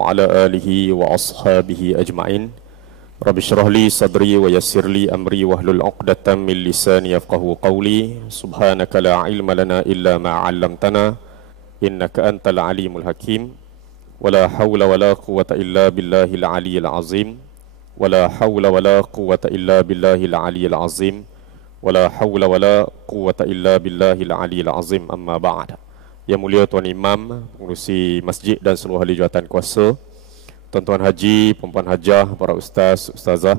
وعلى آله وأصحابه أجمعين رب اشرح لي صدري ويسر لي أمري واحلل عقدة من لساني يفقهوا قولي سبحانك لا علم لنا إلا ما علمتنا إنك أنت العليم الحكيم ولا حول ولا قوة إلا بالله العلي العظيم ولا حول ولا قوة إلا بالله العلي العظيم ولا حول ولا قوة إلا بالله العلي العظيم أما بعد. Yang mulia Tuan Imam, pengurusi masjid dan seluruh ahli jawatan kuasa, tuan-tuan haji, perempuan hajah, para ustaz, ustazah,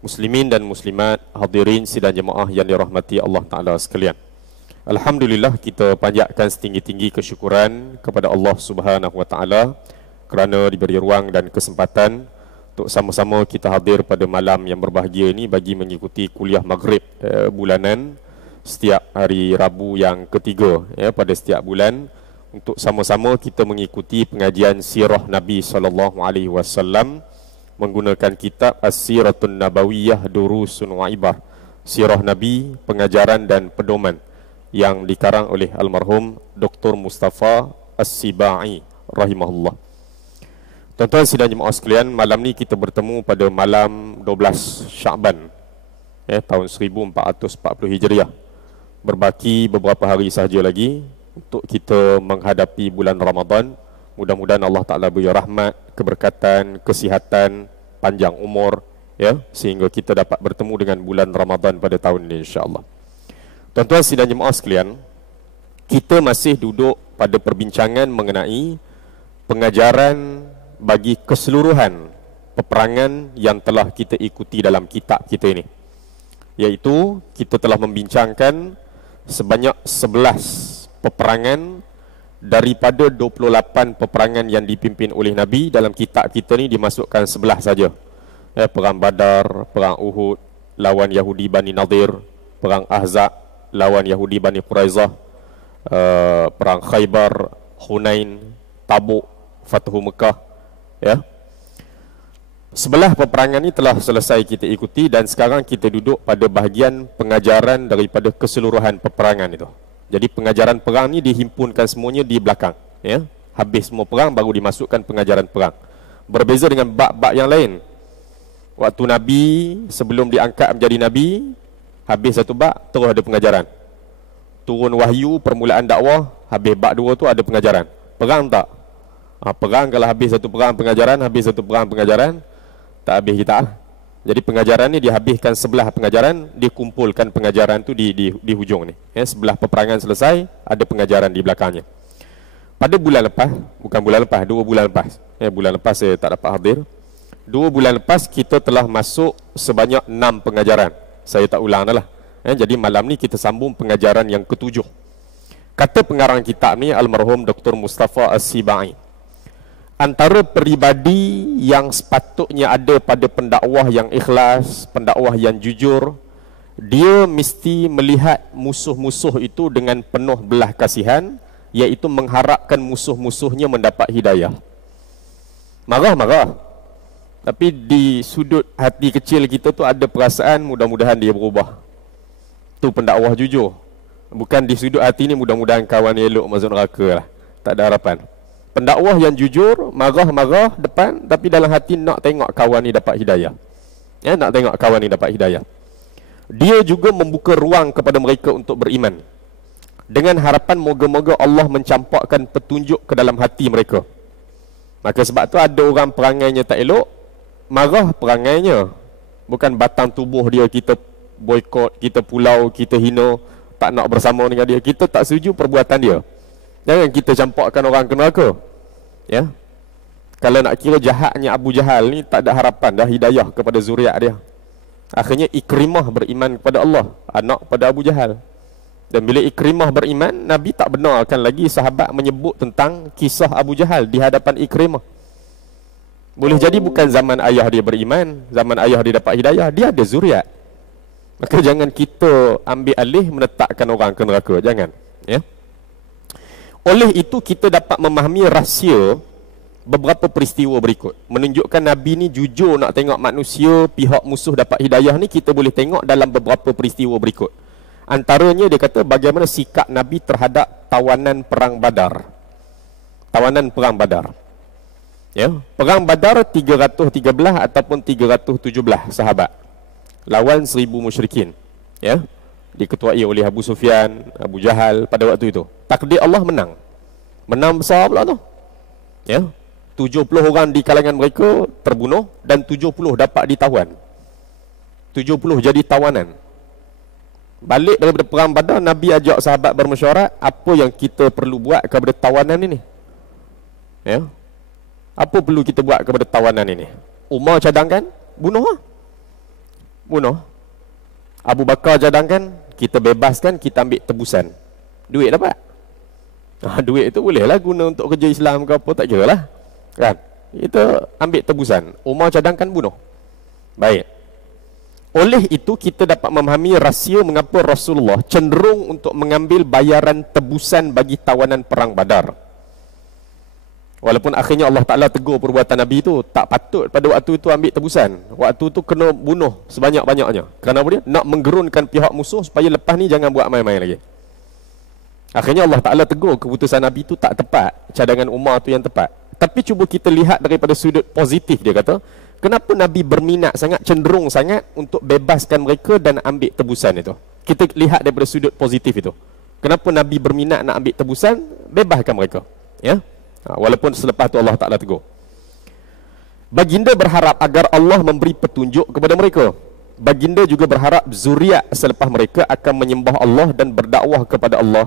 muslimin dan muslimat, hadirin sidang jemaah yang dirahmati Allah Ta'ala sekalian. Alhamdulillah, kita panjatkan setinggi-tinggi kesyukuran kepada Allah Subhanahu Wa Ta'ala kerana diberi ruang dan kesempatan untuk sama-sama kita hadir pada malam yang berbahagia ini bagi mengikuti kuliah maghrib bulanan setiap hari Rabu yang ketiga pada setiap bulan, untuk sama-sama kita mengikuti pengajian sirah Nabi SAW menggunakan kitab As-Siratun Nabawiyah Durusun wa Ibar, sirah Nabi, pengajaran dan pedoman, yang dikarang oleh almarhum Dr. Mustafa As-Sibai rahimahullah. Tuan-tuan sidang jemaah sekalian, malam ni kita bertemu pada malam 12 Sya'ban tahun 1440 Hijriah. Berbaki beberapa hari sahaja lagi untuk kita menghadapi bulan Ramadan. Mudah-mudahan Allah Ta'ala beri rahmat, keberkatan, kesihatan, panjang umur, sehingga kita dapat bertemu dengan bulan Ramadan pada tahun ini insya-Allah. Tuan-tuan sidang jemaah sekalian, kita masih duduk pada perbincangan mengenai pengajaran bagi keseluruhan peperangan yang telah kita ikuti dalam kitab kita ini, iaitu kita telah membincangkan sebanyak 11 peperangan daripada 28 peperangan yang dipimpin oleh Nabi. Dalam kitab kita ni dimasukkan 11 saja. Perang Badar, perang Uhud lawan Yahudi Bani Nadir, perang Ahzab lawan Yahudi Bani Quraizah, perang Khaybar, Hunain, Tabuk, Fathu Mekah. 11 peperangan ini telah selesai kita ikuti dan sekarang kita duduk pada bahagian pengajaran daripada keseluruhan peperangan itu. Jadi pengajaran perang ni dihimpunkan semuanya di belakang, Habis semua perang baru dimasukkan pengajaran perang. Berbeza dengan bab-bab yang lain. Waktu Nabi sebelum diangkat menjadi Nabi, habis satu bab terus ada pengajaran. Turun wahyu, permulaan dakwah, habis bab 2 tu ada pengajaran. Perang tak? Perang kalau habis satu perang pengajaran, habis satu perang pengajaran, tak habis kita. Jadi pengajaran ni dihabiskan sebelah pengajaran, dikumpulkan pengajaran tu di hujung ni. Sebelah peperangan selesai, ada pengajaran di belakangnya. Pada bulan lepas, bukan bulan lepas, 2 bulan lepas. Bulan lepas saya tak dapat hadir. 2 bulan lepas kita telah masuk sebanyak 6 pengajaran. Saya tak ulang dah lah. Jadi malam ni kita sambung pengajaran yang ke-7. Kata pengarang kitab ni almarhum Dr. Mustafa As-Sibai, antara peribadi yang sepatutnya ada pada pendakwah yang ikhlas, pendakwah yang jujur, dia mesti melihat musuh-musuh itu dengan penuh belah kasihan, iaitu mengharapkan musuh-musuhnya mendapat hidayah. Marah-marah, tapi di sudut hati kecil kita tu ada perasaan mudah-mudahan dia berubah. Tu pendakwah jujur. Bukan di sudut hati ni mudah-mudahan kawan elok masuk neraka lah. Tak ada harapan. Pendakwah yang jujur, marah-marah depan, tapi dalam hati nak tengok kawan ni dapat hidayah. Nak tengok kawan ni dapat hidayah. Dia juga membuka ruang kepada mereka untuk beriman, dengan harapan moga-moga Allah mencampakkan petunjuk ke dalam hati mereka. Maka sebab tu ada orang perangainya tak elok, marah perangainya. Bukan batang tubuh dia kita boikot, kita pulau, kita hina, tak nak bersama dengan dia. Kita tak setuju perbuatan dia. Jangan kita campakkan orang ke neraka. Kalau nak kira jahatnya Abu Jahal ni, tak ada harapan dah hidayah kepada zuriat dia. Akhirnya Ikrimah beriman kepada Allah, anak pada Abu Jahal. Dan bila Ikrimah beriman, Nabi tak benarkan lagi sahabat menyebut tentang kisah Abu Jahal di hadapan Ikrimah. Boleh jadi bukan zaman ayah dia beriman, zaman ayah dia dapat hidayah, dia ada zuriat. Maka jangan kita ambil alih menetapkan orang ke neraka, jangan. Oleh itu kita dapat memahami rahsia beberapa peristiwa berikut, menunjukkan Nabi ni jujur nak tengok manusia pihak musuh dapat hidayah ni. Kita boleh tengok dalam beberapa peristiwa berikut. Antaranya dia kata bagaimana sikap Nabi terhadap tawanan perang Badar. Tawanan perang Badar. Ya, perang Badar 313 ataupun 317 sahabat lawan 1000 musyrikin. Ya, diketuai oleh Abu Sufyan, Abu Jahal pada waktu itu. Takdir Allah menang. Menang besar pula tu. Ya, 70 orang di kalangan mereka terbunuh dan 70 dapat ditawan. 70 jadi tawanan. Balik daripada perang Badar, Nabi ajak sahabat bermesyuarat, apa yang kita perlu buat kepada tawanan ini? Ya. Apa perlu kita buat kepada tawanan ini? Umar cadangkan, bunuh lah. Bunuh. Abu Bakar cadangkan, kita bebaskan, kita ambil tebusan. Duit dapat. Duit itu bolehlah guna untuk kerja Islam ke apa, tak kira lah. Kan? Kita ambil tebusan. Umar cadangkan, bunuh. Baik. Oleh itu kita dapat memahami rahsia mengapa Rasulullah cenderung untuk mengambil bayaran tebusan bagi tawanan perang Badar. Walaupun akhirnya Allah Ta'ala tegur perbuatan Nabi itu, tak patut pada waktu itu ambil tebusan. Waktu itu kena bunuh sebanyak-banyaknya. Kerana apa dia? Nak menggerunkan pihak musuh supaya lepas ni jangan buat main-main lagi. Akhirnya Allah Ta'ala tegur keputusan Nabi itu tak tepat. Cadangan Umar tu yang tepat. Tapi cuba kita lihat daripada sudut positif, dia kata, kenapa Nabi berminat sangat, cenderung sangat untuk bebaskan mereka dan ambil tebusan itu. Kita lihat daripada sudut positif itu. Kenapa Nabi berminat nak ambil tebusan, bebaskan mereka. Ya. Walaupun selepas itu Allah Ta'ala tegur. Baginda berharap agar Allah memberi petunjuk kepada mereka. Baginda juga berharap zuriat selepas mereka akan menyembah Allah dan berdakwah kepada Allah.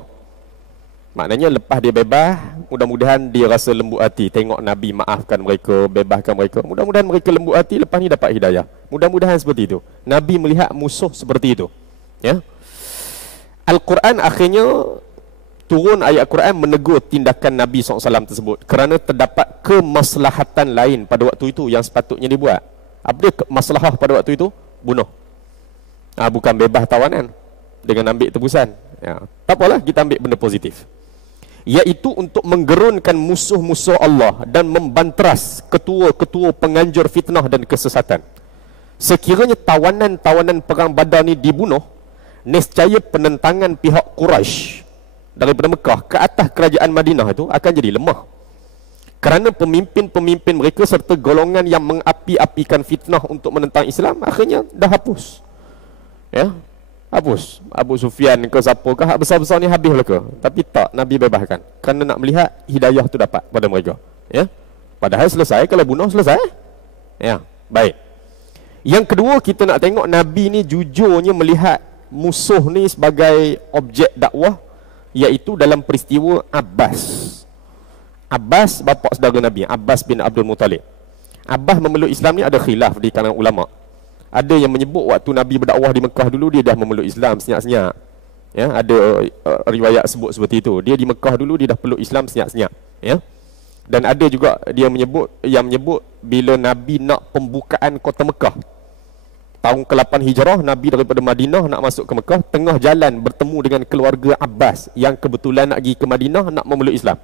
Maknanya lepas dia bebas, mudah-mudahan dia rasa lembut hati tengok Nabi maafkan mereka, bebaskan mereka. Mudah-mudahan mereka lembut hati, lepas ni dapat hidayah. Mudah-mudahan seperti itu. Nabi melihat musuh seperti itu. Ya. Al-Quran akhirnya turun ayat Quran menegur tindakan Nabi SAW tersebut kerana terdapat kemaslahatan lain pada waktu itu yang sepatutnya dibuat. Apa dia maslahah pada waktu itu? Bunuh. Bukan bebas tawanan dengan ambil tebusan. Ya. Tak apalah, kita ambil benda positif, iaitu untuk menggerunkan musuh-musuh Allah dan membanteras ketua-ketua penganjur fitnah dan kesesatan. Sekiranya tawanan-tawanan perang Badar ni dibunuh, nescaya penentangan pihak Quraisy daripada Mekah ke atas kerajaan Madinah itu akan jadi lemah. Kerana pemimpin-pemimpin mereka serta golongan yang mengapi-apikan fitnah untuk menentang Islam akhirnya dah hapus. Ya, hapus. Abu Sufyan ke siapa ke, hak besar-besar ni habis lah ke. Tapi tak, Nabi bebaskan. Kerana nak melihat hidayah tu dapat pada mereka. Ya, padahal selesai, kalau bunuh selesai. Ya, baik. Yang kedua, kita nak tengok Nabi ni jujurnya melihat musuh ni sebagai objek dakwah, iaitu dalam peristiwa Abbas. Abbas bapa saudara Nabi, Abbas bin Abdul Muttalib. Abbas memeluk Islam ni ada khilaf di kalangan ulama. Ada yang menyebut waktu Nabi berdakwah di Mekah dulu dia dah memeluk Islam senyap-senyap. Ya, ada riwayat sebut seperti itu. Dia di Mekah dulu dia dah peluk Islam senyap-senyap. Ya. Dan ada juga dia menyebut bila Nabi nak pembukaan kota Mekah. Tahun ke-8 Hijrah, Nabi daripada Madinah nak masuk ke Mekah, tengah jalan bertemu dengan keluarga Abbas yang kebetulan nak pergi ke Madinah nak memeluk Islam.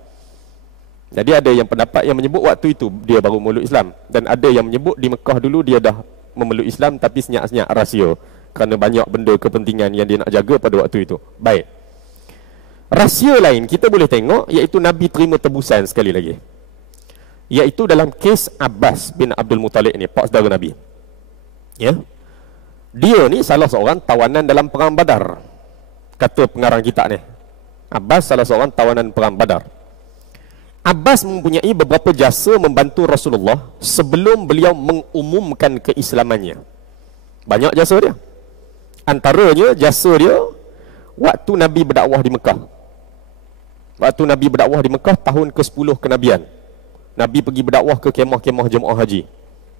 Jadi ada yang pendapat yang menyebut waktu itu dia baru memeluk Islam, dan ada yang menyebut di Mekah dulu dia dah memeluk Islam tapi senyap-senyap rahsia kerana banyak benda kepentingan yang dia nak jaga pada waktu itu. Baik. Rahsia lain kita boleh tengok iaitu Nabi terima tebusan sekali lagi. Iaitu dalam kes Abbas bin Abdul Muttalib ni, pak saudara Nabi. Ya. Dia ni salah seorang tawanan dalam perang Badar. Kata pengarang kitab ni, Abbas salah seorang tawanan perang Badar. Abbas mempunyai beberapa jasa membantu Rasulullah sebelum beliau mengumumkan keislamannya. Banyak jasa dia. Antaranya jasa dia waktu Nabi berdakwah di Mekah. Waktu Nabi berdakwah di Mekah tahun ke-10 kenabian, Nabi pergi berdakwah ke kemah-kemah jemaah haji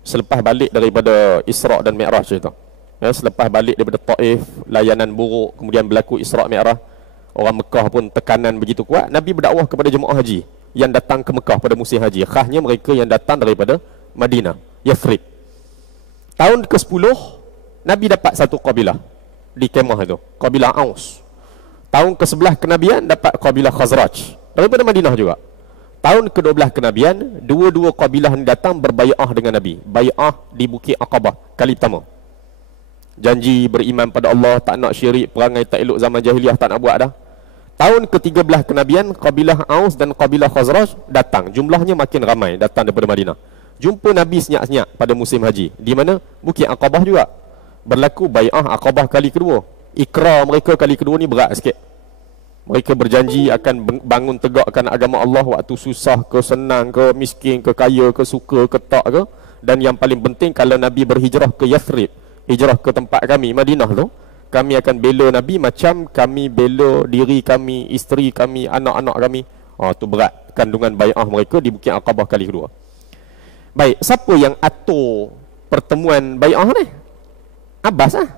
selepas balik daripada Isra' dan Mi'raj itu. Ya, selepas balik daripada Taif, layanan buruk, kemudian berlaku Isra' Mi'raj, orang Mekah pun tekanan begitu kuat. Nabi berdakwah kepada jemaah haji yang datang ke Mekah pada musim haji, khasnya mereka yang datang daripada Madinah, Yathrib. Tahun ke-10 Nabi dapat satu kabilah di kemah itu, kabilah Aus. Tahun ke-11 kenabian dapat kabilah Khazraj daripada Madinah juga. Tahun ke-12 kenabian, dua-dua kabilah ni datang berbai'ah dengan Nabi. Bai'ah di Bukit Aqabah kali pertama. Janji beriman pada Allah, tak nak syirik, perangai tak elok zaman jahiliah tak nak buat dah. Tahun ke-13 kenabian, kabilah Aus dan kabilah Khazraj datang. Jumlahnya makin ramai datang daripada Madinah. Jumpa Nabi senyap-senyap pada musim haji. Di mana? Bukit Aqabah juga. Berlaku bai'ah Aqabah kali kedua. Ikrar mereka kali kedua ni berat sikit. Mereka berjanji akan bangun tegakkan agama Allah waktu susah ke, senang ke, miskin ke, kaya ke, suka ke, tak ke. Dan yang paling penting, kalau Nabi berhijrah ke Yathrib, hijrah ke tempat kami, Madinah tu, kami akan bela Nabi macam kami bela diri kami, isteri kami, anak-anak kami. Tu berat kandungan bai'ah mereka di Bukit Aqabah kali kedua. Baik, siapa yang atur pertemuan bai'ah ni? Abbas lah.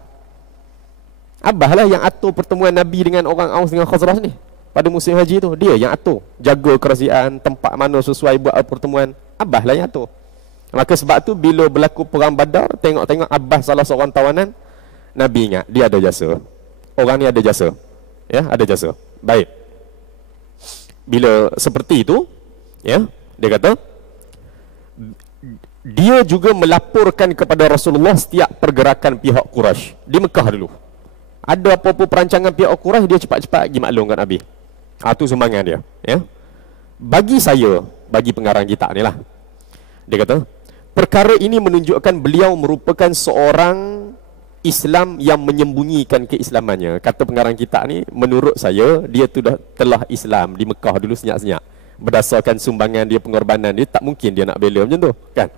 Abbas lah yang atur pertemuan Nabi dengan orang Aus dengan Khazraj ni pada musim haji tu. Dia yang atur, jaga kerajaan, tempat mana sesuai buat pertemuan. Abbas lah yang atur. Maka sebab tu bila berlaku perang Badar, tengok-tengok Abbas salah seorang tawanan, Nabi ingat dia ada jasa. Orang ni ada jasa. Ya, ada jasa. Baik. Bila seperti itu, ya, dia kata dia juga melaporkan kepada Rasulullah setiap pergerakan pihak Quraisy di Mekah dulu. Ada apa-apa perancangan pihak Quraisy, dia cepat-cepat pergi maklum kat Nabi. Itu sumbangan dia, ya. Bagi saya, bagi pengarang kitab ni lah, dia kata perkara ini menunjukkan beliau merupakan seorang Islam yang menyembunyikan keislamannya. Kata pengarang kitab ni, menurut saya dia tu telah Islam di Mekah dulu senyap-senyap. Berdasarkan sumbangan dia, pengorbanan dia, tak mungkin dia nak bela macam tu, kan?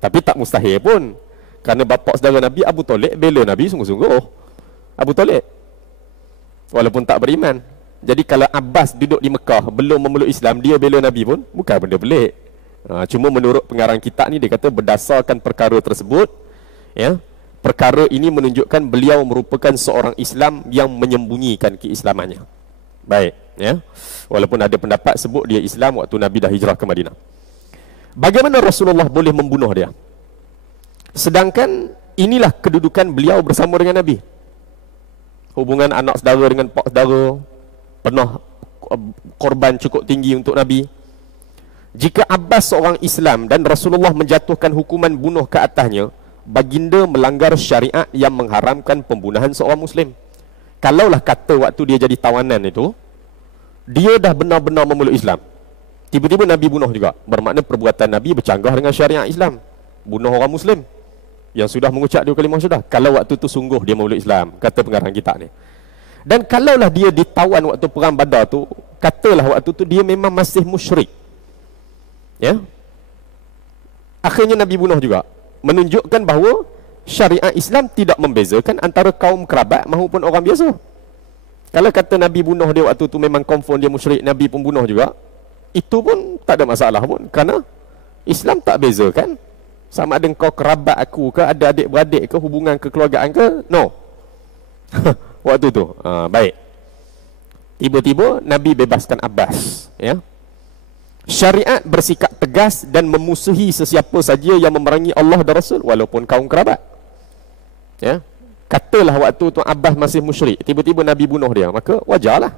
Tapi tak mustahil pun, kerana bapa saudara Nabi Abu Talib bela Nabi sungguh-sungguh. Abu Talib walaupun tak beriman. Jadi kalau Abbas duduk di Mekah belum memeluk Islam, dia bela Nabi pun bukan benda pelik. Cuma menurut pengarang kitab ni, dia kata berdasarkan perkara tersebut, ya, perkara ini menunjukkan beliau merupakan seorang Islam yang menyembunyikan keislamannya. Baik, ya. Walaupun ada pendapat sebut dia Islam waktu Nabi dah hijrah ke Madinah. Bagaimana Rasulullah boleh membunuh dia? Sedangkan inilah kedudukan beliau bersama dengan Nabi. Hubungan anak saudara dengan pak saudara, pernah korban cukup tinggi untuk Nabi. Jika Abbas seorang Islam dan Rasulullah menjatuhkan hukuman bunuh ke atasnya, baginda melanggar syariat yang mengharamkan pembunuhan seorang Muslim. Kalaulah kata waktu dia jadi tawanan itu, dia dah benar-benar memeluk Islam, tiba-tiba Nabi bunuh juga, bermakna perbuatan Nabi bercanggah dengan syariat Islam, bunuh orang Muslim yang sudah mengucap dua kalimah syahadah. Kalau waktu tu sungguh dia memeluk Islam, kata pengarang kitab ni. Dan kalaulah dia ditawan waktu perang Badar tu, katalah waktu tu dia memang masih musyrik, ya, akhirnya Nabi bunuh juga, menunjukkan bahawa syariat Islam tidak membezakan antara kaum kerabat maupun orang biasa. Kalau kata Nabi bunuh dia waktu tu memang confirm dia musyrik, Nabi pun bunuh juga, itu pun tak ada masalah pun, kerana Islam tak bezakan sama ada kau kerabat aku ke, ada adik-beradik ke, hubungan kekeluargaan ke, no. Waktu tu, baik. Tiba-tiba Nabi bebaskan Abbas, ya. Syariat bersikap tegas dan memusuhi sesiapa saja yang memerangi Allah dan Rasul walaupun kaum kerabat, ya. Katalah waktu tu Abbas masih musyrik, tiba-tiba Nabi bunuh dia, maka wajarlah,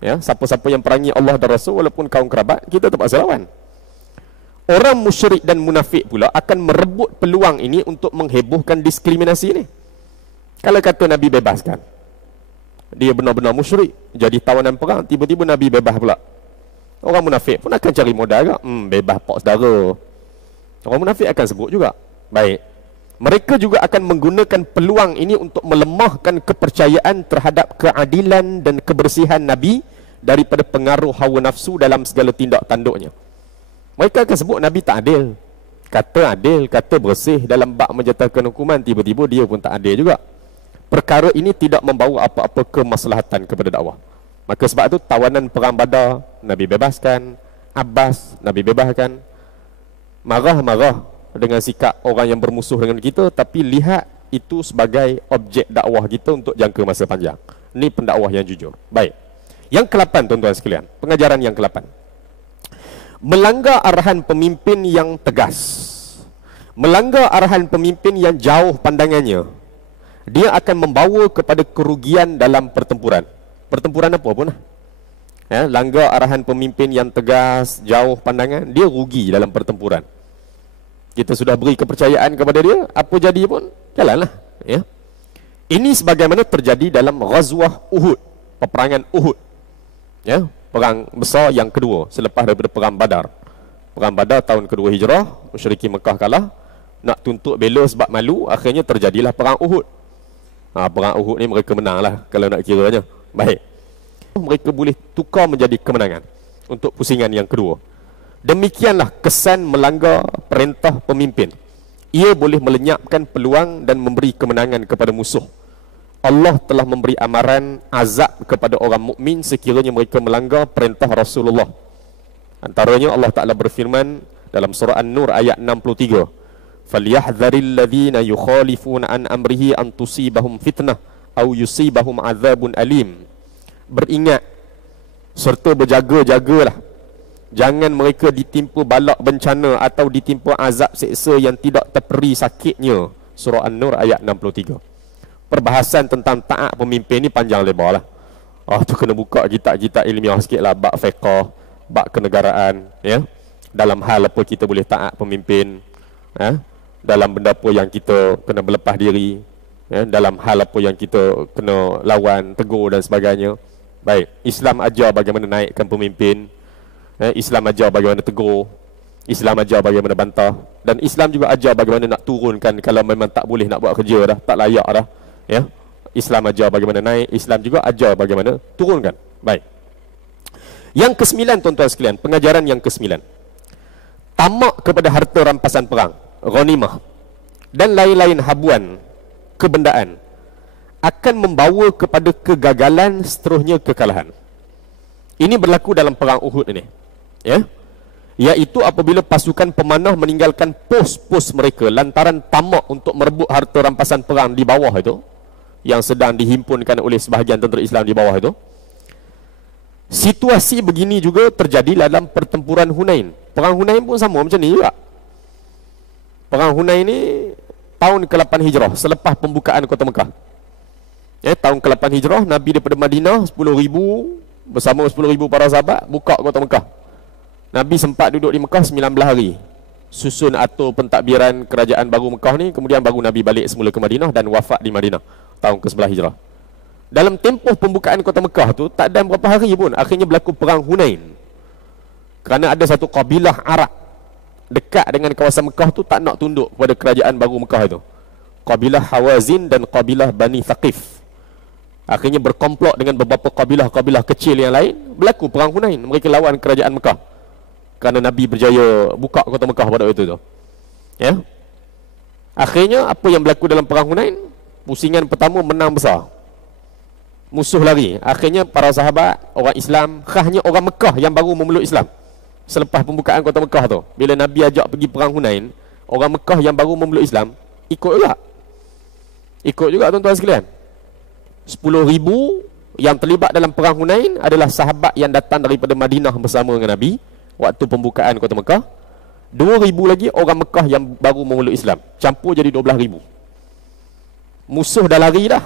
ya, siapa-siapa yang perangi Allah dan Rasul walaupun kaum kerabat, kita terpaksa lawan. Orang musyrik dan munafik pula akan merebut peluang ini untuk menghebohkan diskriminasi ini. Kalau kata Nabi bebaskan, dia benar-benar musyrik, jadi tawanan perang, tiba-tiba Nabi bebas pula, orang munafik pun akan cari modal juga, bebas pak saudara. Orang munafik akan sebut juga. Baik, mereka juga akan menggunakan peluang ini untuk melemahkan kepercayaan terhadap keadilan dan kebersihan Nabi daripada pengaruh hawa nafsu dalam segala tindak tanduknya. Mereka akan sebut Nabi tak adil, kata bersih dalam bab menjatuhkan hukuman, tiba-tiba dia pun tak adil juga. Perkara ini tidak membawa apa-apa kemaslahatan kepada dakwah. Maka sebab itu tawanan perang Badar Nabi bebaskan, Abbas Nabi bebaskan. Marah-marah dengan sikap orang yang bermusuh dengan kita, tapi lihat itu sebagai objek dakwah kita untuk jangka masa panjang. Ini pendakwah yang jujur. Baik. Yang ke-8 tuan-tuan sekalian, pengajaran yang ke-8. Melanggar arahan pemimpin yang tegas, melanggar arahan pemimpin yang jauh pandangannya, dia akan membawa kepada kerugian dalam pertempuran. Pertempuran apa pun lah, ya, langgar arahan pemimpin yang tegas, jauh pandangan, dia rugi dalam pertempuran. Kita sudah beri kepercayaan kepada dia, apa jadi pun jalanlah, ya. Ini sebagaimana terjadi dalam Ghazwah Uhud, peperangan Uhud. Ya, perang besar yang kedua selepas daripada perang Badar. Perang Badar tahun kedua Hijrah, musyrikin Mekah kalah, nak tuntut bela sebab malu, akhirnya terjadilah perang Uhud. Perang Uhud ni mereka menang lah kalau nak kiranya. Baik. Mereka boleh tukar menjadi kemenangan untuk pusingan yang kedua. Demikianlah kesan melanggar perintah pemimpin. Ia boleh melenyapkan peluang dan memberi kemenangan kepada musuh. Allah telah memberi amaran azab kepada orang mukmin sekiranya mereka melanggar perintah Rasulullah. Antaranya Allah Ta'ala berfirman dalam surah An-Nur ayat 63, "Falyahdharil ladzina yukhalifuna an amrihi an tusibahum fitnah aw yusibahum adzabun alim." Beringat serta berjaga-jagalah, jangan mereka ditimpa balak bencana atau ditimpa azab seksa yang tidak terperi sakitnya. Surah An-Nur ayat 63. Perbahasan tentang taat pemimpin ni panjang lebar lah. Tu kena buka kitab-kitab ilmiah sikit lah, bab fiqh, bab kenegaraan, ya. Dalam hal apa kita boleh taat pemimpin, ya. Dalam benda apa yang kita kena berlepas diri, ya. Dalam hal apa yang kita kena lawan, tegur dan sebagainya. Baik, Islam ajar bagaimana naikkan pemimpin, ya. Islam ajar bagaimana tegur, Islam ajar bagaimana bantah, dan Islam juga ajar bagaimana nak turunkan kalau memang tak boleh nak buat kerja dah, tak layak dah, ya. Islam ajar bagaimana naik, Islam juga ajar bagaimana turunkan. Baik. Yang ke-9 tuan-tuan sekalian, pengajaran yang ke-9. Tamak kepada harta rampasan perang, ghanimah, dan lain-lain habuan kebendaan akan membawa kepada kegagalan, seterusnya kekalahan. Ini berlaku dalam perang Uhud ini, ya. Iaitu apabila pasukan pemanah meninggalkan pos-pos mereka lantaran tamak untuk merebut harta rampasan perang di bawah itu, yang sedang dihimpunkan oleh sebahagian tentera Islam di bawah itu. Situasi begini juga terjadi dalam pertempuran Hunain. Perang Hunain pun sama macam ni juga. Perang Hunain ni tahun ke-8 Hijrah, selepas pembukaan kota Mekah. Tahun ke-8 Hijrah, Nabi daripada Madinah 10,000 bersama 10,000 para sahabat buka kota Mekah. Nabi sempat duduk di Mekah 19 hari. Susun atur pentadbiran kerajaan baru Mekah ni, kemudian baru Nabi balik semula ke Madinah dan wafat di Madinah tahun ke-11 Hijrah. Dalam tempoh pembukaan kota Mekah tu, tak ada berapa hari pun akhirnya berlaku perang Hunain. Kerana ada satu kabilah Arab dekat dengan kawasan Mekah tu tak nak tunduk kepada kerajaan baru Mekah itu. Kabilah Hawazin dan kabilah Bani Thaqif. Akhirnya berkomplot dengan beberapa kabilah-kabilah kecil yang lain, berlaku perang Hunain. Mereka lawan kerajaan Mekah. Kerana Nabi berjaya buka kota Mekah pada waktu itu. Ya. Akhirnya apa yang berlaku dalam perang Hunain? Pusingan pertama menang besar. Musuh lari. Akhirnya para sahabat, orang Islam, khasnya orang Mekah yang baru memeluk Islam. Selepas pembukaan kota Mekah tu, bila Nabi ajak pergi perang Hunain, orang Mekah yang baru memeluk Islam ikut juga. Ikut juga tuan-tuan sekalian. 10,000 yang terlibat dalam perang Hunain adalah sahabat yang datang daripada Madinah bersama dengan Nabi waktu pembukaan kota Mekah. 2,000 lagi orang Mekah yang baru memeluk Islam, campur jadi 12,000. Musuh dah lari dah,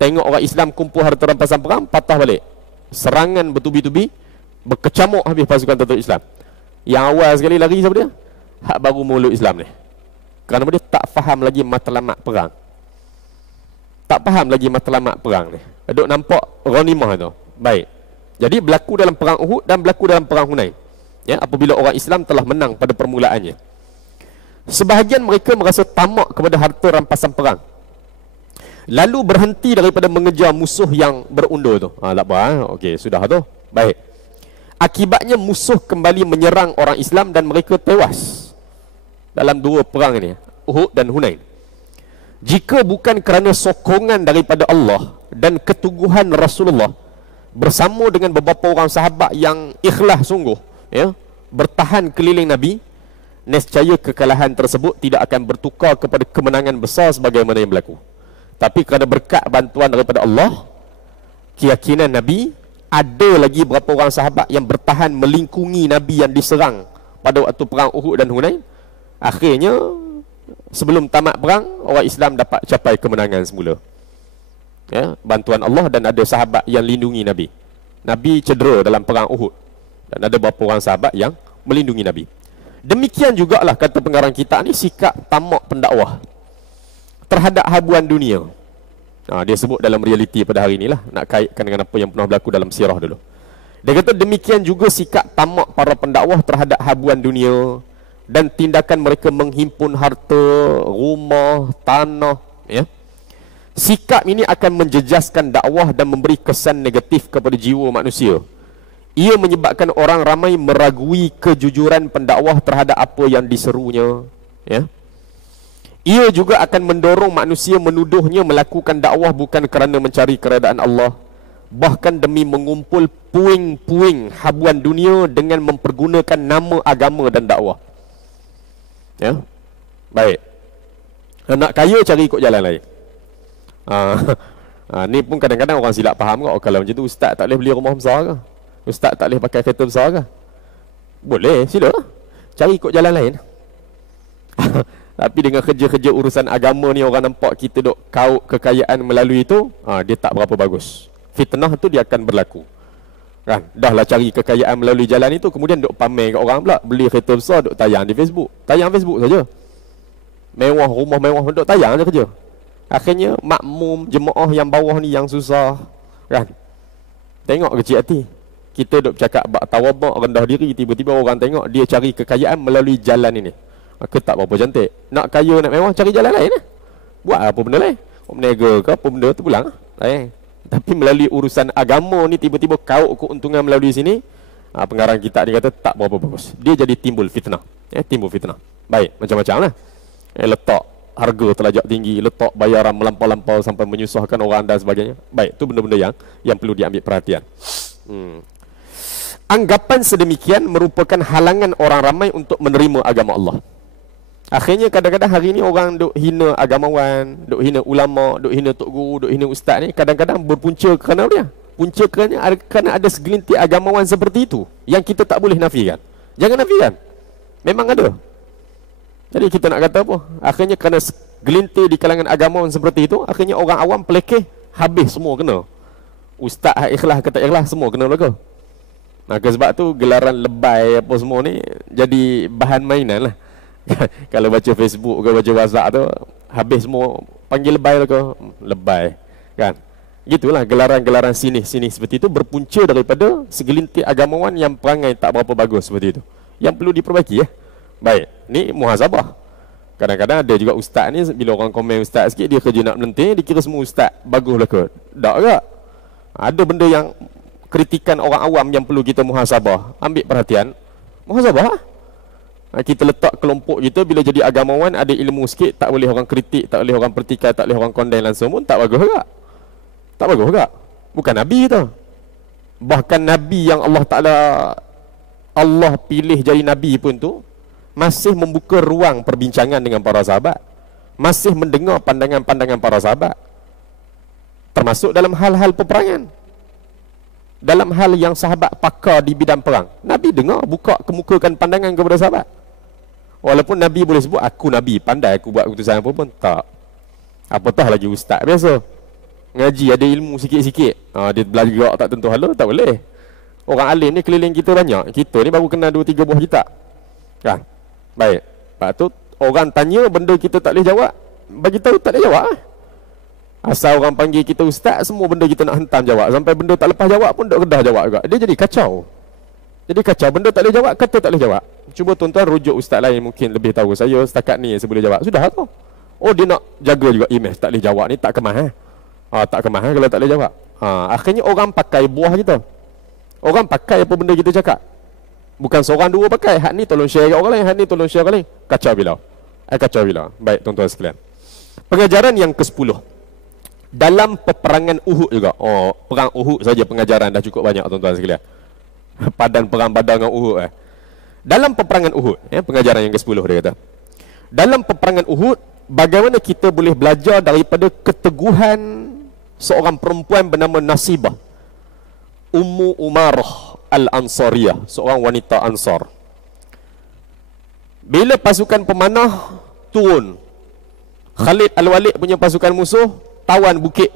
tengok orang Islam kumpul harta rampasan perang, patah balik. Serangan bertubi-tubi, berkecamuk habis pasukan tentera Islam. Yang awal sekali lari siapa dia? Hak baru memeluk Islam ni. Kerana dia tak faham lagi matlamat perang. Tak faham lagi matlamat perang ni. Duk nampak ghanimah tu. Baik. Jadi berlaku dalam perang Uhud dan berlaku dalam perang Hunain. Ya, apabila orang Islam telah menang pada permulaannya. Sebahagian mereka merasa tamak kepada harta rampasan perang, lalu berhenti daripada mengejar musuh yang berundur tu. Tak apa, okey, sudah tu. Baik. Akibatnya musuh kembali menyerang orang Islam dan mereka tewas dalam dua perang ini, Uhud dan Hunain. Jika bukan kerana sokongan daripada Allah dan keteguhan Rasulullah bersama dengan beberapa orang sahabat yang ikhlas sungguh, ya, bertahan keliling Nabi, nescaya kekalahan tersebut tidak akan bertukar kepada kemenangan besar sebagaimana yang berlaku. Tapi kerana berkat bantuan daripada Allah, keyakinan Nabi, ada lagi berapa orang sahabat yang bertahan melingkungi Nabi yang diserang pada waktu perang Uhud dan Hunain. Akhirnya sebelum tamat perang, orang Islam dapat capai kemenangan semula. Ya, bantuan Allah, dan ada sahabat yang lindungi Nabi. Nabi cedera dalam perang Uhud dan ada beberapa orang sahabat yang melindungi Nabi. Demikian jugalah, kata pengarang kitab ni, sikap tamak pendakwah terhadap habuan dunia. Dia sebut dalam realiti pada hari inilah, nak kaitkan dengan apa yang pernah berlaku dalam sirah dulu. Dia kata demikian juga sikap tamak para pendakwah terhadap habuan dunia dan tindakan mereka menghimpun harta, rumah, tanah, ya. Sikap ini akan menjejaskan dakwah dan memberi kesan negatif kepada jiwa manusia. Ia menyebabkan orang ramai meragui kejujuran pendakwah terhadap apa yang diserunya, ya. Ia juga akan mendorong manusia menuduhnya melakukan dakwah bukan kerana mencari keredaan Allah, bahkan demi mengumpul puing-puing habuan dunia dengan mempergunakan nama agama dan dakwah. Ya. Baik. Nak kaya cari ikut jalan lain. Ni pun kadang-kadang orang silap faham kok. Kalau macam tu ustaz tak boleh beli rumah besar ke? Ustaz tak boleh pakai kereta besar ke? Boleh, sila. Cari ikut jalan lain. Tapi dengan kerja-kerja urusan agama ni, orang nampak kita duk kaut kekayaan melalui itu, dia tak berapa bagus. Fitnah tu dia akan berlaku, kan? Dah lah cari kekayaan melalui jalan itu, kemudian duk pamer kat orang pula, beli kereta besar, duk tayang di Facebook. Tayang Facebook saja. Mewah, rumah mewah, duk tayang je kerja. Akhirnya makmum jemaah yang bawah ni yang susah, kan? Tengok kecil hati. Kita duk cakap bab tawaduk, rendah diri, tiba-tiba orang tengok dia cari kekayaan melalui jalan ini. Maka tak berapa cantik. Nak kaya, nak mewah, cari jalan lain lah. Buat apa benda lain? Menega ke apa benda tu pulang lain. Tapi melalui urusan agama ni, tiba-tiba kaut keuntungan melalui sini, pengarang kitab dia kata tak berapa bagus. Dia jadi timbul fitnah. Timbul fitnah. Baik, macam-macam lah. Letak harga terlajak tinggi, letak bayaran melampau-lampau sampai menyusahkan orang dan sebagainya. Baik, tu benda-benda yang perlu diambil perhatian. Anggapan sedemikian merupakan halangan orang ramai untuk menerima agama Allah. Akhirnya kadang-kadang hari ni orang duk hina agamawan, duk hina ulama, duk hina tok guru, duk hina ustaz ni, kadang-kadang berpunca kerana dia. Punca kerana ada segelintir agamawan seperti itu yang kita tak boleh nafikan. Jangan nafikan. Memang ada. Jadi kita nak kata apa? Akhirnya kerana segelintir di kalangan agamawan seperti itu, akhirnya orang awam pelekeh, habis semua kena. Ustaz ikhlas kata ikhlas, semua kena belaka. Maka sebab tu gelaran lebay apa semua ni jadi bahan mainan lah. Kalau baca Facebook ke baca WhatsApp tu, habis semua panggil lebay ke lebay, kan? Gitulah gelaran-gelaran sini seperti itu berpunca daripada segelintir agamawan yang perangai tak berapa bagus seperti itu, yang perlu diperbaiki, ya. Baik, ni muhasabah. Kadang-kadang ada juga ustaz ni, bila orang komen ustaz sikit, dia kerja nak melenting, dia kira semua ustaz bagus lah ke? Tak ke? Ada benda yang kritikan orang awam yang perlu kita muhasabah. Ambil perhatian, muhasabah. Kita letak kelompok kita, bila jadi agamawan ada ilmu sikit, tak boleh orang kritik, tak boleh orang pertikaian, tak boleh orang condemn langsung pun tak bagus juga. Tak bagus juga. Bukan Nabi tu. Bahkan Nabi yang Allah pilih jadi Nabi pun tu masih membuka ruang perbincangan dengan para sahabat, masih mendengar pandangan-pandangan para sahabat, termasuk dalam hal-hal peperangan. Dalam hal yang sahabat pakar di bidang perang, Nabi dengar, buka kemukakan pandangan kepada sahabat. Walaupun Nabi boleh sebut, aku Nabi, pandai aku buat keputusan apa pun, tak. Apatah lagi ustaz biasa ngaji, ada ilmu sikit-sikit, dia belajar tak tentu hala, tak boleh. Orang alim ni keliling kita banyak, kita ni baru kena 2-3 buah kitab, kan? Baik, lepas tu orang tanya benda kita tak boleh jawab, bagi tahu tak boleh jawab. Asal orang panggil kita ustaz, semua benda kita nak hentam jawab, sampai benda tak lepas jawab pun dok kedah jawab juga. Dia jadi kacau. Benda tak boleh jawab, kata tak boleh jawab. Cuba tuan-tuan rujuk ustaz lain, mungkin lebih tahu. Saya setakat ni saya boleh jawab. Sudah tu. Oh, dia nak jaga juga imej, tak boleh jawab ni, tak kemah. Tak kemah kalau tak boleh jawab. Akhirnya orang pakai buah kita. Orang pakai apa benda kita cakap. Bukan seorang dua pakai. Hak ni tolong share kat orang lain, hak ni tolong share kat orang lain. Kacau bila. Kacau bila. Baik tuan-tuan sekalian. Pengajaran yang ke-10. Dalam peperangan Uhud juga. Perang Uhud saja pengajaran dah cukup banyak tuan-tuan sekalian. Padan perang Badar dengan Uhud. Dalam peperangan Uhud, pengajaran yang ke-10 dia kata. Dalam peperangan Uhud, bagaimana kita boleh belajar daripada keteguhan seorang perempuan bernama Nasibah, Ummu Umarah Al-Ansariyah, seorang wanita Ansar. Bila pasukan pemanah turun, Khalid Al-Walid punya pasukan musuh tawan bukit,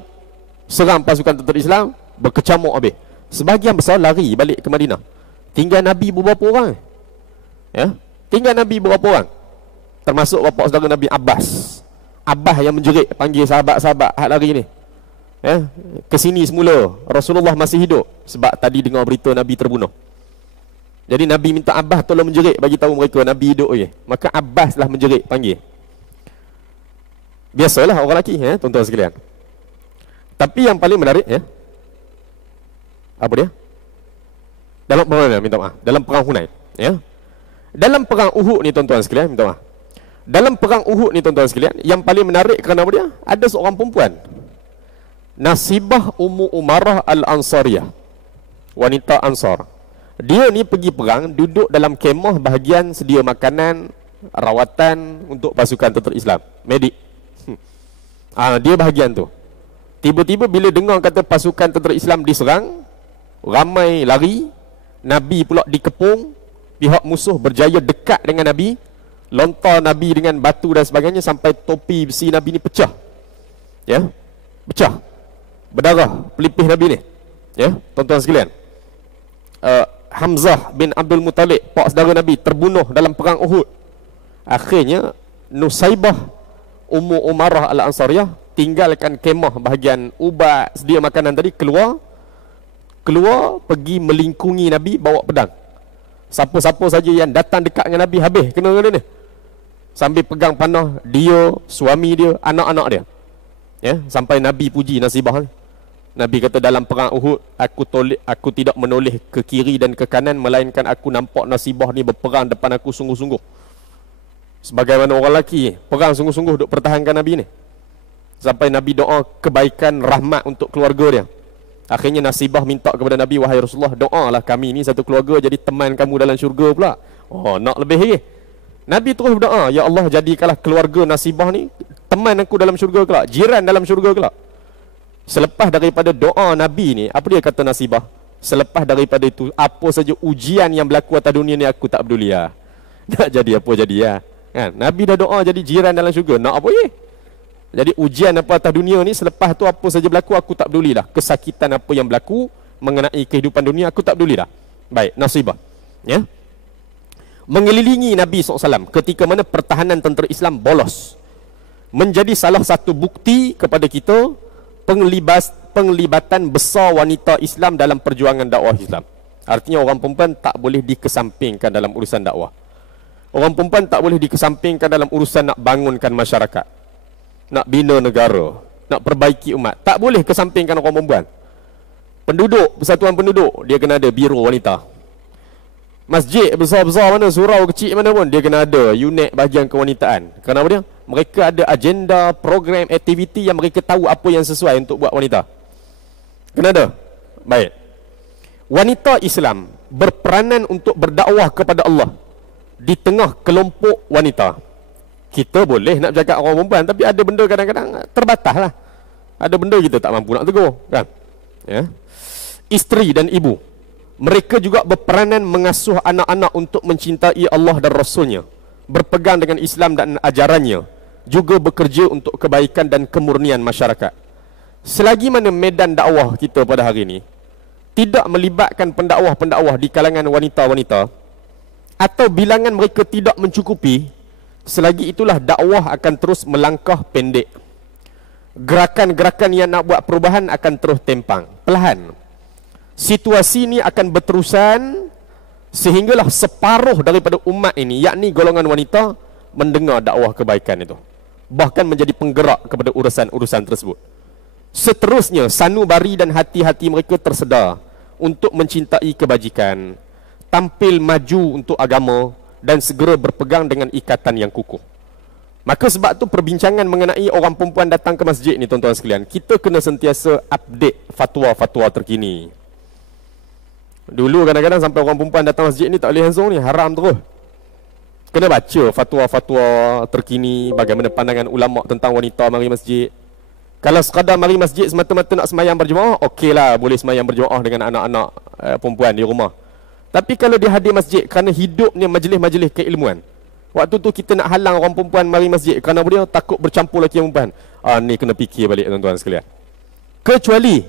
serang pasukan tentera Islam, berkecamuk habis. Sebahagian besar lari balik ke Madinah. Tinggal Nabi beberapa orang. Tinggal Nabi beberapa orang, termasuk bapa saudara Nabi Abbas. Abbas yang menjerit panggil sahabat-sahabat hak lari ni. Ke sini semula Rasulullah masih hidup, sebab tadi dengar berita Nabi terbunuh. Jadi Nabi minta Abbas tolong menjerit bagi tahu mereka Nabi hidup je. Maka Abbas lah menjerit panggil. Biasalah orang lelaki, tuan-tuan sekalian. Tapi yang paling menarik, apa dia? Dalam perang, minta maaf, dalam perang Hunain, dalam perang Uhud ni tuan-tuan sekalian, minta maaf. Dalam perang Uhud ni tuan-tuan sekalian, yang paling menarik kerana apa dia? Ada seorang perempuan, Nasibah Ummu Umarah Al-Ansariyah, wanita Ansar. Dia ni pergi perang, duduk dalam kemah bahagian sedia makanan, rawatan untuk pasukan tentera Islam, medik. Dia bahagian tu. Tiba-tiba bila dengar kata pasukan tentera Islam diserang, ramai lari, Nabi pula dikepung, pihak musuh berjaya dekat dengan Nabi, lontar Nabi dengan batu dan sebagainya, sampai topi besi Nabi ni pecah. Pecah. Berdarah pelipis Nabi ni. Tuan-tuan sekalian. Hamzah bin Abdul Muttalib, pak saudara Nabi, terbunuh dalam perang Uhud. Akhirnya Nusaibah Ummu Umarah Al-Ansariyah tinggalkan kemah bahagian ubat sedia makanan tadi, keluar pergi melingkungi Nabi bawa pedang. Siapa-siapa saja yang datang dekat dengan Nabi habis kena dengan dia ni. Sambil pegang panah, dia, suami dia, anak-anak dia. Sampai Nabi puji Nasibah ni. Nabi kata dalam perang Uhud, aku tidak menoleh ke kiri dan ke kanan, melainkan aku nampak Nasibah ni berperang depan aku sungguh-sungguh. Sebagaimana orang lelaki perang sungguh-sungguh duk pertahankan Nabi ni. Sampai Nabi doa kebaikan, rahmat untuk keluarga dia. Akhirnya Nasibah minta kepada Nabi, wahai Rasulullah, doalah kami ni satu keluarga jadi teman kamu dalam syurga pula. Nak lebih lagi. Nabi terus berdoa, ya Allah, jadikanlah keluarga Nasibah ni teman aku dalam syurga kelak, jiran dalam syurga kelak. Selepas daripada doa Nabi ni, apa dia kata Nasibah? Selepas daripada itu, apa saja ujian yang berlaku atas dunia ni aku tak peduli lah. Nak jadi apa jadi lah. Nabi dah doa jadi jiran dalam syurga, nak apa ye? Jadi ujian apa atas dunia ni, selepas tu apa saja berlaku aku tak peduli lah. Kesakitan apa yang berlaku mengenai kehidupan dunia aku tak peduli lah. Baik, Nasibah mengelilingi Nabi SAW ketika mana pertahanan tentera Islam bolos. Menjadi salah satu bukti kepada kita penglibatan besar wanita Islam dalam perjuangan dakwah Islam. Artinya orang perempuan tak boleh dikesampingkan dalam urusan dakwah. Orang perempuan tak boleh dikesampingkan dalam urusan nak bangunkan masyarakat, nak bina negara, nak perbaiki umat. Tak boleh kesampingkan orang perempuan. Penduduk, persatuan penduduk, dia kena ada biro wanita. Masjid besar-besar mana, surau kecil mana pun, dia kena ada unit bahagian kewanitaan. Kenapa dia? Mereka ada agenda, program, aktiviti yang mereka tahu apa yang sesuai untuk buat wanita. Kena ada. Baik. Wanita Islam berperanan untuk berdakwah kepada Allah di tengah kelompok wanita. Kita boleh nak bercakap orang perempuan, tapi ada benda kadang-kadang terbatas lah. Ada benda kita tak mampu nak tegur, kan? Isteri dan ibu, mereka juga berperanan mengasuh anak-anak untuk mencintai Allah dan Rasulnya, berpegang dengan Islam dan ajarannya, juga bekerja untuk kebaikan dan kemurnian masyarakat. Selagi mana medan dakwah kita pada hari ini tidak melibatkan pendakwah-pendakwah di kalangan wanita-wanita, atau bilangan mereka tidak mencukupi, selagi itulah dakwah akan terus melangkah pendek. Gerakan-gerakan yang nak buat perubahan akan terus tempang, perlahan. Situasi ini akan berterusan sehinggalah separuh daripada umat ini, yakni golongan wanita, mendengar dakwah kebaikan itu, bahkan menjadi penggerak kepada urusan-urusan tersebut. Seterusnya, sanubari dan hati-hati mereka tersedar untuk mencintai kebajikan, tampil maju untuk agama, dan segera berpegang dengan ikatan yang kukuh. Maka sebab tu perbincangan mengenai orang perempuan datang ke masjid ni, tuan-tuan sekalian, kita kena sentiasa update fatwa-fatwa terkini. Dulu kadang-kadang sampai orang perempuan datang masjid ni tak boleh langsung ni, haram terus. Kena baca fatwa-fatwa terkini, bagaimana pandangan ulama tentang wanita mari masjid. Kalau sekadar mari masjid semata-mata nak semayang berjemaah, okeylah, boleh semayang berjemaah dengan anak-anak perempuan di rumah. Tapi kalau dia hadir masjid kerana hidupnya majlis-majlis keilmuan, waktu tu kita nak halang orang perempuan mari masjid kerana dia takut bercampur lelaki perempuan. Ni kena fikir balik, tuan-tuan sekalian. Kecuali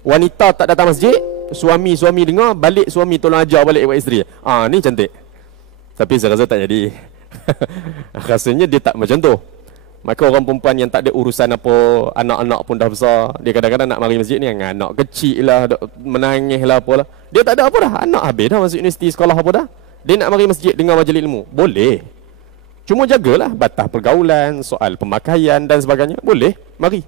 wanita tak datang masjid, suami dengar, balik suami tolong ajar balik buat isteri. Ni cantik. Tapi saya rasa tak jadi. Rasanya dia tak macam tu. Maka orang perempuan yang tak ada urusan apa, anak-anak pun dah besar, dia kadang-kadang nak mari masjid ni dengan anak kecil lah, menangis lah apalah. Dia tak ada apa dah, anak habis dah masuk universiti, sekolah apa dah. Dia nak mari masjid dengar majlis ilmu, boleh. Cuma jagalah batas pergaulan, soal pemakaian dan sebagainya, boleh, mari.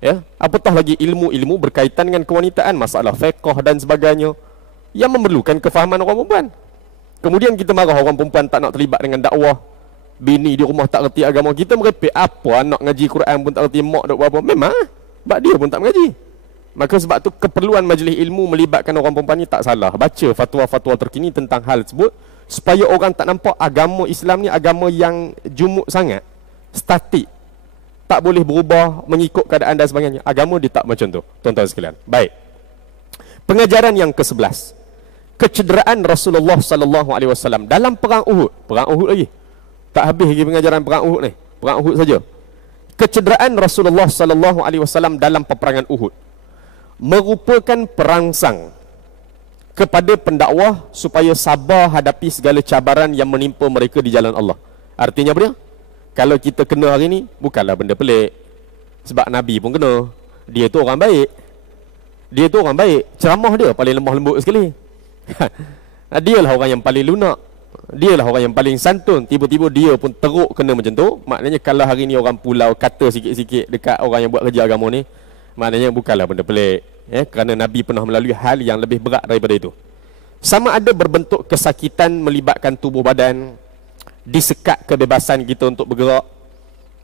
Ya, apatah lagi ilmu-ilmu berkaitan dengan kewanitaan, masalah fiqh dan sebagainya yang memerlukan kefahaman orang perempuan. Kemudian kita marah orang perempuan tak nak terlibat dengan dakwah. Bini di rumah tak reti agama, kita merepek apa anak ngaji Quran pun tak reti, mak duk buat apa. Memang sebab dia pun tak mengaji. Maka sebab tu keperluan majlis ilmu melibatkan orang perempuan ni tak salah. Baca fatwa-fatwa terkini tentang hal tersebut supaya orang tak nampak agama Islam ni agama yang jumuk sangat, statik, tak boleh berubah mengikut keadaan dan sebagainya. Agama dia tak macam tu, tuan-tuan sekalian. Baik. Pengajaran yang ke-11. Kecederaan Rasulullah sallallahu alaihi wasallam dalam perang Uhud. Perang Uhud lagi. Tak habis lagi pengajaran perang Uhud ni. Perang Uhud saja. Kecederaan Rasulullah sallallahu alaihi wasallam dalam peperangan Uhud merupakan perangsang kepada pendakwah supaya sabar hadapi segala cabaran yang menimpa mereka di jalan Allah. Artinya apa dia? Kalau kita kena hari ni, bukanlah benda pelik. Sebab Nabi pun kena. Dia tu orang baik. Dia tu orang baik. Ceramah dia paling lemah lembut sekali. Dia lah orang yang paling lunak. Dia lah orang yang paling santun. Tiba-tiba dia pun teruk kena macam tu. Maknanya kalau hari ni orang pulau kata sikit-sikit dekat orang yang buat kerja agama ni, maknanya bukanlah benda pelik. Kerana Nabi pernah melalui hal yang lebih berat daripada itu. Sama ada berbentuk kesakitan melibatkan tubuh badan, disekat kebebasan kita untuk bergerak,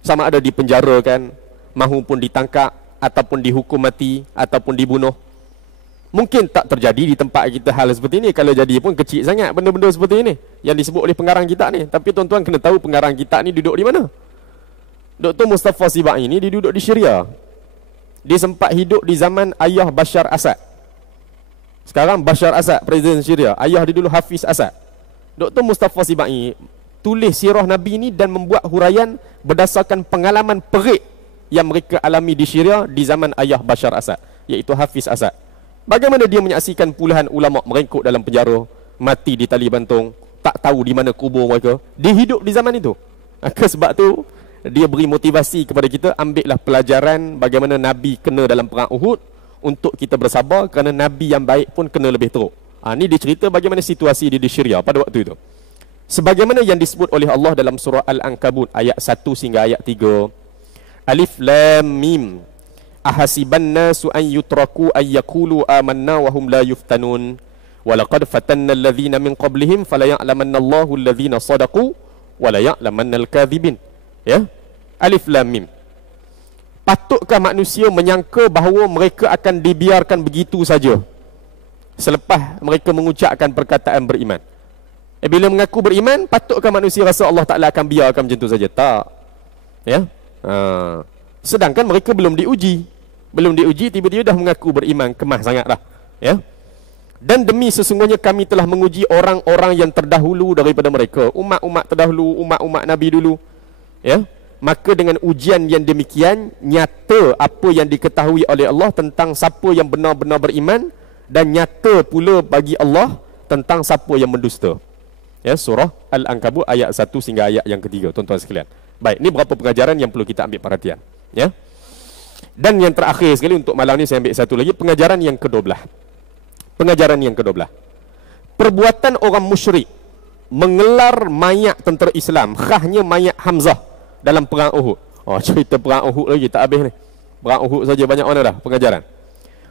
sama ada dipenjarakan, mahupun ditangkap, ataupun dihukum mati, ataupun dibunuh. Mungkin tak terjadi di tempat kita hal seperti ini. Kalau jadi pun kecil sangat benda-benda seperti ini yang disebut oleh pengarang kita ni. Tapi tuan-tuan kena tahu pengarang kita ni duduk di mana. Dr. Mustafa Sibai ni dia duduk di Syria. Dia sempat hidup di zaman ayah Bashar Assad. Sekarang Bashar Assad presiden Syria. Ayah dia dulu Hafiz Assad. Dr. Mustafa Sibai tulis sirah Nabi ni dan membuat huraian berdasarkan pengalaman perik yang mereka alami di Syria di zaman ayah Bashar Assad, iaitu Hafiz Assad. Bagaimana dia menyaksikan puluhan ulama merengkuk dalam penjara, mati di tali bantung, tak tahu di mana kubur mereka. Dia hidup di zaman itu. Maka sebab tu dia beri motivasi kepada kita, ambillah pelajaran bagaimana Nabi kena dalam perang Uhud untuk kita bersabar, kerana Nabi yang baik pun kena lebih teruk. Ini dia cerita bagaimana situasi dia di Syria pada waktu itu. Sebagaimana yang disebut oleh Allah dalam surah Al-Ankabut ayat 1 hingga ayat 3. Alif Lam Mim. Ahasiban nasu an yutraku ay yaqulu amanna wa hum la yuftanun wa laqad fatanna alladhina min qablihim fala ya'lamanna Allahu alladhina sadaqu wa la ya'lamanna al-kadhibin. Ya. Alif Lam Mim. Patutkah manusia menyangka bahawa mereka akan dibiarkan begitu saja selepas mereka mengucapkan perkataan beriman? Bila mengaku beriman, patutkah manusia rasa Allah Ta'ala akan biarkan macam tu saja? Tak. Ya. Sedangkan mereka belum diuji. Belum diuji, tiba-tiba dah mengaku beriman. Kemah sangat dah. Ya. Dan demi sesungguhnya kami telah menguji orang-orang yang terdahulu daripada mereka, umat-umat terdahulu, umat-umat Nabi dulu. Ya. Maka dengan ujian yang demikian, nyata apa yang diketahui oleh Allah tentang siapa yang benar-benar beriman, dan nyata pula bagi Allah tentang siapa yang mendusta. Ya, surah Al-Ankabut ayat 1 hingga ayat yang ketiga, tuan-tuan sekalian. Baik, ini berapa pengajaran yang perlu kita ambil perhatian. Ya. Dan yang terakhir sekali untuk malam ni saya ambil satu lagi, pengajaran yang ke-12. Pengajaran yang ke-12. Perbuatan orang musyrik mengelar mayat tentera Islam, khasnya mayat Hamzah dalam perang Uhud. Cerita perang Uhud lagi tak habis ni. Perang Uhud saja banyak mana dah pengajaran.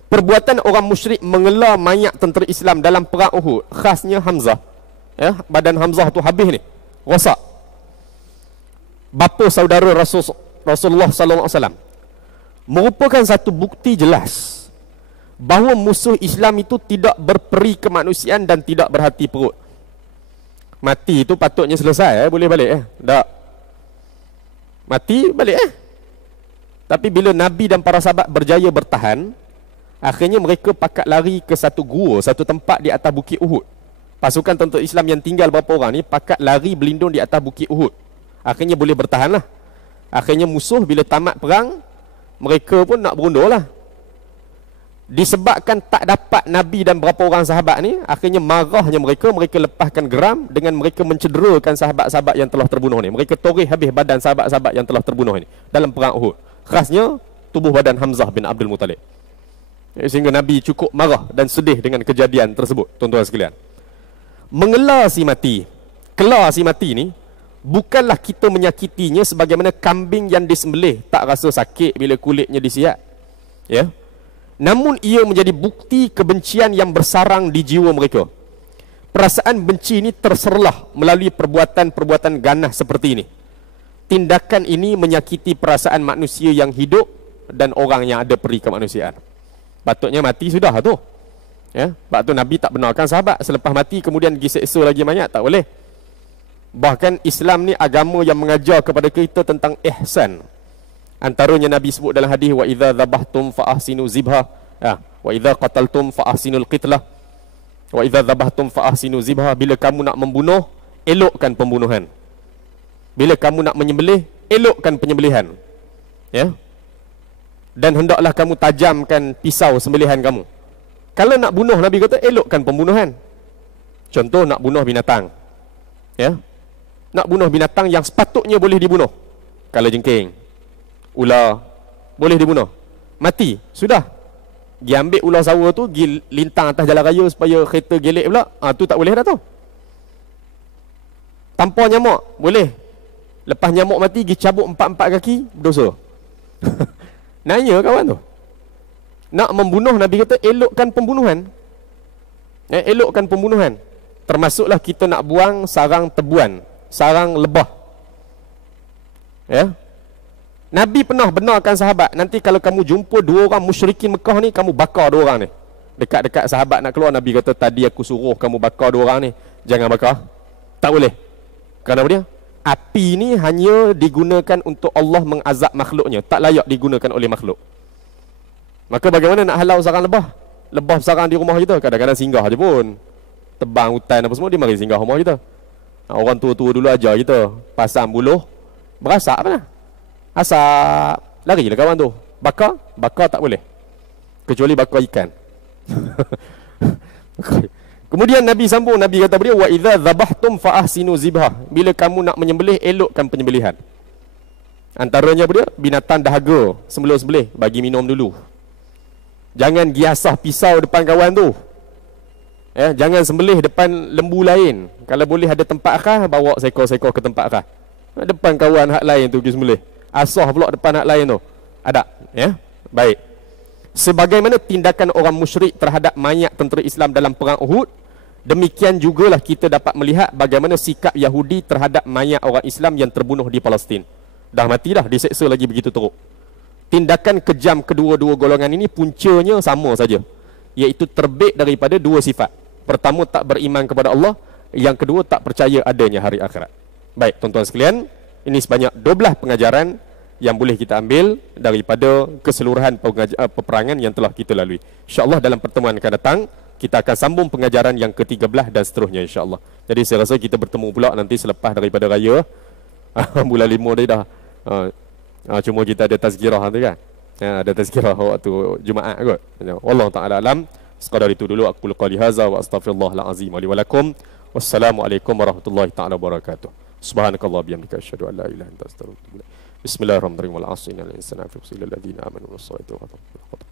Perbuatan orang musyrik mengelar mayat tentera Islam dalam perang Uhud, khasnya Hamzah. Ya, badan Hamzah tu habis ni, rosak. Bapa saudara Rasulullah sallallahu alaihi wasallam, merupakan satu bukti jelas bahawa musuh Islam itu tidak berperi kemanusiaan dan tidak berhati perut. Mati itu patutnya selesai, boleh balik tak? Mati balik Tapi bila Nabi dan para sahabat berjaya bertahan, akhirnya mereka pakat lari ke satu gua, satu tempat di atas bukit Uhud. Pasukan tentera Islam yang tinggal berapa orang ni pakat lari berlindung di atas bukit Uhud. Akhirnya boleh bertahan lah. Akhirnya musuh bila tamat perang, mereka pun nak berundur lah. Disebabkan tak dapat Nabi dan berapa orang sahabat ni, akhirnya marahnya mereka lepaskan geram dengan mereka mencederakan sahabat-sahabat yang telah terbunuh ni. Mereka toreh habis badan sahabat-sahabat yang telah terbunuh ni dalam perang Uhud. Khasnya tubuh badan Hamzah bin Abdul Muttalib. Sehingga Nabi cukup marah dan sedih dengan kejadian tersebut, tuan-tuan sekalian. Mengelar si mati, kelar si mati ni, bukanlah kita menyakitinya sebagaimana kambing yang disembelih tak rasa sakit bila kulitnya disiap. Ya. Namun ia menjadi bukti kebencian yang bersarang di jiwa mereka. Perasaan benci ini terserlah melalui perbuatan-perbuatan ganas seperti ini. Tindakan ini menyakiti perasaan manusia yang hidup dan orang yang ada peri kemanusiaan. Patutnya mati sudah tu. Ya, sebab tu Nabi tak benarkan sahabat selepas mati kemudian pergi seksa lagi mayat, tak boleh. Bahkan Islam ni agama yang mengajar kepada kita tentang ihsan. Antaranya Nabi sebut dalam hadis, wa idza dhabhtum fa ahsinu zibha, wa idza qataltum fa ahsinul qitlah, wa idza dhabhtum fa ahsinu zibha. Bila kamu nak membunuh, elokkan pembunuhan. Bila kamu nak menyembelih, elokkan penyembelihan. Ya. Dan hendaklah kamu tajamkan pisau sembelihan kamu. Kalau nak bunuh, Nabi kata elokkan pembunuhan. Contoh nak bunuh binatang. Ya. Nak bunuh binatang yang sepatutnya boleh dibunuh. Kalajengking, ular, boleh dibunuh. Mati, sudah. Pergi ambil ular sawa tu, pergi lintang atas jalan raya supaya kereta gelek pula. Tu tak boleh dah tu. Tanpa nyamuk, boleh. Lepas nyamuk mati, pergi cabut 4-4 kaki, berdosa. Nanya kawan tu. Nak membunuh, Nabi kata elokkan pembunuhan. Elokkan pembunuhan. Termasuklah kita nak buang sarang tebuan, sarang lebah. Ya. Nabi pernah benarkan sahabat, nanti kalau kamu jumpa 2 orang musyrikin Mekah ni, kamu bakar 2 orang ni. Dekat-dekat sahabat nak keluar, Nabi kata tadi aku suruh kamu bakar 2 orang ni, jangan bakar. Tak boleh. Kenapa dia? Api ni hanya digunakan untuk Allah mengazab makhluknya, tak layak digunakan oleh makhluk. Maka bagaimana nak halau sarang lebah? Lebah sarang di rumah kita, kadang-kadang singgah je pun. Tebang hutan apa semua, dia mari singgah rumah kita. Orang tua-tua dulu ajar kita, pasang buluh, berasak apa? Asap, larilah kawan tu. Bakar tak boleh. Kecuali bakar ikan. Kemudian Nabi sambung, Nabi kata beliau, wa idza dhabhtum fa ahsinu zibha. Bila kamu nak menyembelih, elokkan penyembelihan. Antaranya beliau, binatang dahaga, sembelih-sembelih, bagi minum dulu. Jangan giasah pisau depan kawan tu. Jangan sembelih depan lembu lain. Kalau boleh ada tempat khas, bawa seekor-seekor ke tempat khas. Depan kawan hak lain tu pergi sembelih. Asah pula depan hak lain tu. Ada, ya? Baik. Sebagaimana tindakan orang musyrik terhadap mayat tentera Islam dalam perang Uhud, demikian jugalah kita dapat melihat bagaimana sikap Yahudi terhadap mayat orang Islam yang terbunuh di Palestin. Dah mati dah, diseksa lagi begitu teruk. Tindakan kejam kedua-dua golongan ini puncanya sama saja, iaitu terbit daripada 2 sifat. Pertama, tak beriman kepada Allah. Yang kedua, tak percaya adanya hari akhirat. Baik, tuan-tuan sekalian, ini sebanyak 12 pengajaran yang boleh kita ambil daripada keseluruhan peperangan yang telah kita lalui. InsyaAllah dalam pertemuan akan datang, kita akan sambung pengajaran yang ke-13 dan seterusnya insyaAllah. Jadi saya rasa kita bertemu pula nanti selepas daripada raya. Bulan 5 tadi dah. Cuma kita ada tazkirah nanti kan. Ada tazkirah waktu Jumaat kot. Wallahu ta'ala alam. Sekadar itu dulu aku qali hadza wa astaghfirullahal azim li wa lakum. Wassalamualaikum warahmatullahi ta'ala wabarakatuh. Subhanakallah bihamdika asyhadu an la ilaha illa anta astaghfiruka wa atubu ilaik. Bismillahirrahmanirrahim. Wal 'asri innal insana lafi khusr illa alladziina aamanu wa 'amilus salihati wa tawasaw bil haqqi.